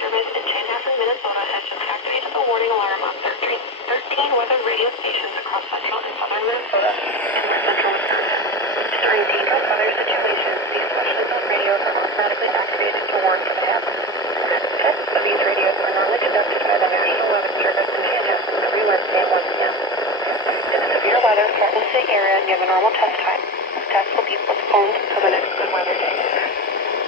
Service in Chanhassen, Minnesota has just activated the warning alarm on 13 weather radio stations across central and southern Minnesota and central Wisconsin. During dangerous weather situations, these specially built radios are automatically activated to warn of a hazard. Tests of these radios are normally conducted by the National Weather Service in Chanhassen every Wednesday at 1 p.m. If severe weather threatens the area near the normal test time, tests will be postponed to the next good weather day.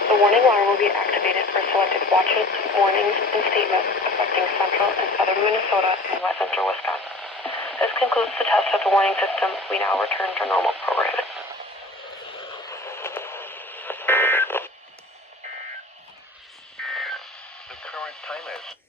The warning alarm will be activated for selected watches, warnings, and statements affecting central and southern Minnesota and west central Wisconsin. This concludes the test of the warning system. We now return to normal programming. The current time is